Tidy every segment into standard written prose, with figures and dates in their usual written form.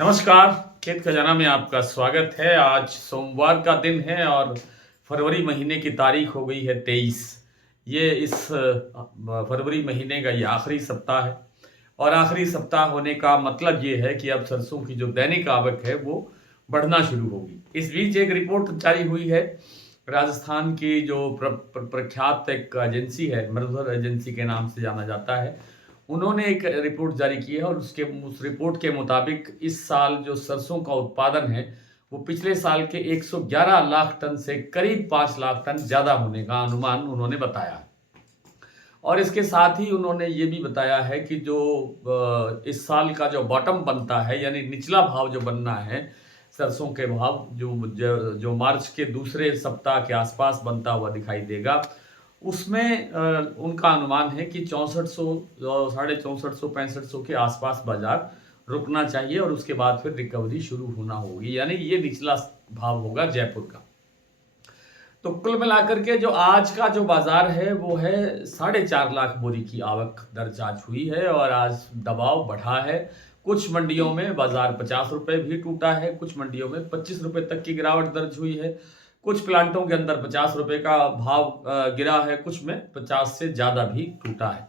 नमस्कार। खेत खजाना में आपका स्वागत है। आज सोमवार का दिन है और फरवरी महीने की तारीख हो गई है 23। ये इस फरवरी महीने का ये आखिरी सप्ताह है और आखिरी सप्ताह होने का मतलब ये है कि अब सरसों की जो दैनिक आवक है वो बढ़ना शुरू होगी। इस बीच एक रिपोर्ट जारी हुई है। राजस्थान की जो प्रख्यात एक एजेंसी है, मृधर एजेंसी के नाम से जाना जाता है, उन्होंने एक रिपोर्ट जारी की है और उस रिपोर्ट के मुताबिक इस साल जो सरसों का उत्पादन है वो पिछले साल के 111 लाख टन से करीब 5 लाख टन ज़्यादा होने का अनुमान उन्होंने बताया है। और इसके साथ ही उन्होंने ये भी बताया है कि जो इस साल का जो बॉटम बनता है, यानी निचला भाव जो बनना है सरसों के भाव, जो मार्च के दूसरे सप्ताह के आसपास बनता हुआ दिखाई देगा, उसमें उनका अनुमान है कि 6400, 6450, 6500 के आसपास बाजार रुकना चाहिए और उसके बाद फिर रिकवरी शुरू होना होगी, यानी ये निचला भाव होगा जयपुर का। तो कुल मिलाकर के जो आज का जो बाजार है वो है 4.5 लाख बोरी की आवक दर्ज आज हुई है और आज दबाव बढ़ा है। कुछ मंडियों में बाजार 50 रुपए भी टूटा है, कुछ मंडियों में 25 रुपए तक की गिरावट दर्ज हुई है, कुछ प्लांटों के अंदर 50 रुपए का भाव गिरा है, कुछ में 50 से ज़्यादा भी टूटा है।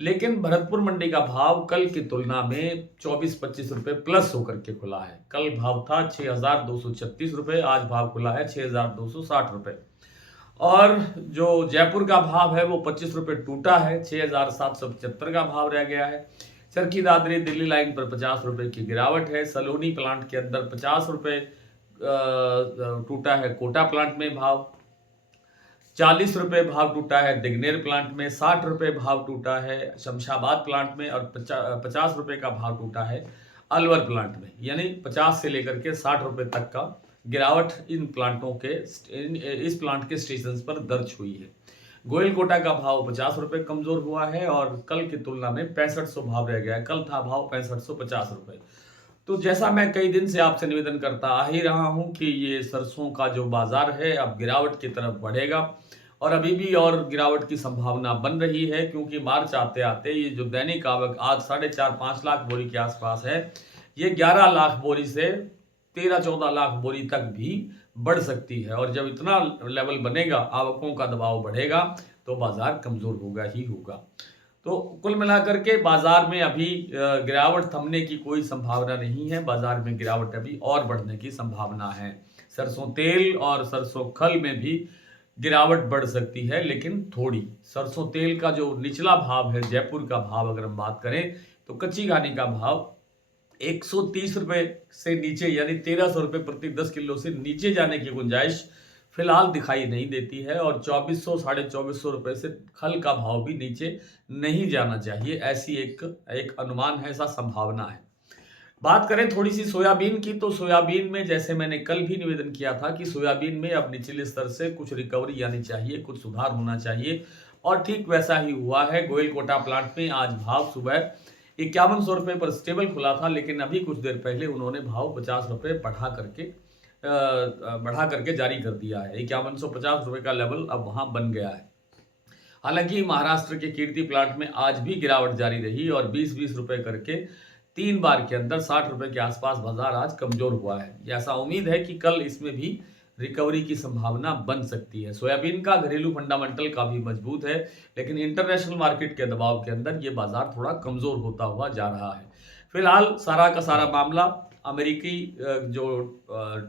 लेकिन भरतपुर मंडी का भाव कल की तुलना में 24-25 रुपए प्लस होकर के खुला है। कल भाव था 6,236 रुपए, आज भाव खुला है 6,260 रुपए। और जो जयपुर का भाव है वो 25 रुपए टूटा है, 6,775 का भाव रह गया है। चरखी दादरी दिल्ली लाइन पर 50 रुपए की गिरावट है। सलोनी प्लांट के अंदर 50 रुपए टूटा है कोटा प्लांट में भाव। 40 रुपए भाव टूटा है दिग्नेर प्लांट में, 60 रुपए भाव टूटा है शमशाबाद प्लांट में और 50 रुपए का भाव टूटा है अलवर प्लांट में। यानी 50 से लेकर के 60 रुपए तक का गिरावट इन प्लांटों के इस प्लांट के स्टेशन पर दर्ज हुई है। गोयल कोटा का भाव 50 रुपए कमजोर हुआ है और कल की तुलना में 6500 भाव रह गया है। कल था भाव 6550 रुपए। तो जैसा मैं कई दिन से आपसे निवेदन करता आ ही रहा हूं कि ये सरसों का जो बाजार है अब गिरावट की तरफ बढ़ेगा और अभी भी और गिरावट की संभावना बन रही है, क्योंकि मार्च आते आते ये जो दैनिक आवक आज 4.5-5 लाख बोरी के आसपास है, ये 11 लाख बोरी से 13-14 लाख बोरी तक भी बढ़ सकती है। और जब इतना लेवल बनेगा, आवकों का दबाव बढ़ेगा, तो बाजार कमजोर होगा ही होगा। तो कुल मिलाकर के बाजार में अभी गिरावट थमने की कोई संभावना नहीं है। बाजार में गिरावट अभी और बढ़ने की संभावना है। सरसों तेल और सरसों खल में भी गिरावट बढ़ सकती है, लेकिन थोड़ी। सरसों तेल का जो निचला भाव है, जयपुर का भाव अगर हम बात करें, तो कच्ची घानी का भाव 130 रुपए से नीचे, यानी 1300 रुपए प्रति 10 किलो से नीचे जाने की गुंजाइश फिलहाल दिखाई नहीं देती है और 2400, 2450 रुपए से खल का भाव भी नीचे नहीं जाना चाहिए, ऐसी एक अनुमान है, ऐसा संभावना है। बात करें थोड़ी सी सोयाबीन की, तो सोयाबीन में जैसे मैंने कल भी निवेदन किया था कि सोयाबीन में अब निचले स्तर से कुछ रिकवरी आनी चाहिए, कुछ सुधार होना चाहिए और ठीक वैसा ही हुआ है। गोयल कोटा प्लांट में आज भाव सुबह 5100 रुपए पर स्टेबल खुला था, लेकिन अभी कुछ देर पहले उन्होंने भाव 50 रुपए बढ़ा करके जारी कर दिया है। 5150 रुपए का लेवल अब वहां बन गया है। हालांकि महाराष्ट्र के कीर्ति प्लांट में आज भी गिरावट जारी रही और 20-20 रुपए करके 3 बार के अंदर 60 रुपए के आसपास बाजार आज कमजोर हुआ है। ऐसा उम्मीद है कि कल इसमें भी रिकवरी की संभावना बन सकती है। सोयाबीन का घरेलू फंडामेंटल काफी मजबूत है, लेकिन इंटरनेशनल मार्केट के दबाव के अंदर ये बाजार थोड़ा कमजोर होता हुआ जा रहा है। फिलहाल सारा का सारा मामला अमेरिकी जो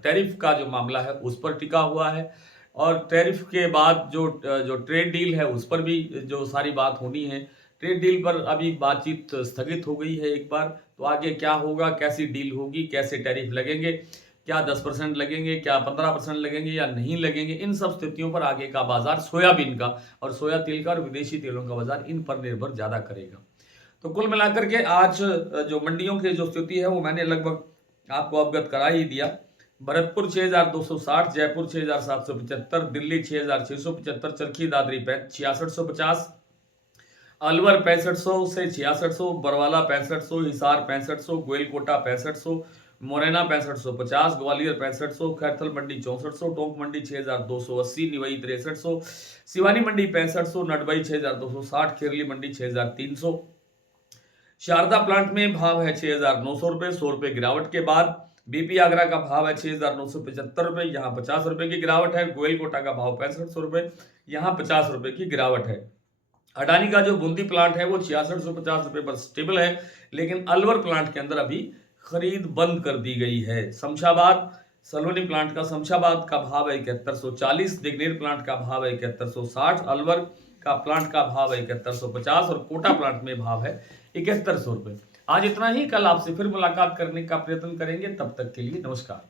टैरिफ का जो मामला है उस पर टिका हुआ है और टैरिफ के बाद जो ट्रेड डील है उस पर भी जो सारी बात होनी है। ट्रेड डील पर अभी बातचीत स्थगित हो गई है एक बार, तो आगे क्या होगा, कैसी डील होगी, कैसे टैरिफ लगेंगे, क्या 10% लगेंगे, क्या 15% लगेंगे या नहीं लगेंगे, इन सब स्थितियों पर आगे का बाजार सोयाबीन का और सोया तेल का और विदेशी तेलों का बाजार इन पर निर्भर ज्यादा करेगा। तो कुल मिलाकर के आज जो मंडियों की जो स्थिति है वो मैंने लगभग आपको अवगत करा ही दिया। भरतपुर 6,260, जयपुर 6,775, दिल्ली 6,675, चरखी दादरी 6650, अलवर 6500 से 6600, बरवाला 6500, हिसार 6500, गोयलकोटा 6500, मुरैना 6550, ग्वालियर 6500, खैरथल मंडी 6400, टोंक मंडी 6280, निवई 6300, सिवानी मंडी 6500, नटबई 6260, खेरली मंडी 6300, शारदा प्लांट में भाव है 6,900 रुपये, 100 रुपये गिरावट के बाद। बीपी आगरा का भाव है 6,975 रुपये, यहाँ 50 रुपये की गिरावट है। गोयल कोटा का भाव 6500 रुपये, यहाँ 50 रुपये की गिरावट है। अडानी का जो बूंदी प्लांट है वो 6650 रुपये पर स्टेबल है, लेकिन अलवर प्लांट के अंदर अभी खरीद बंद कर दी गई है। शमशाबाद सलोनी प्लांट का शमशाबाद का भाव है 7140, दिग्नेर प्लांट का भाव है 7160, अलवर का प्लांट का भाव है 7150 और कोटा प्लांट में भाव है 7100 रुपये। आज इतना ही, कल आपसे फिर मुलाकात करने का प्रयत्न करेंगे, तब तक के लिए नमस्कार।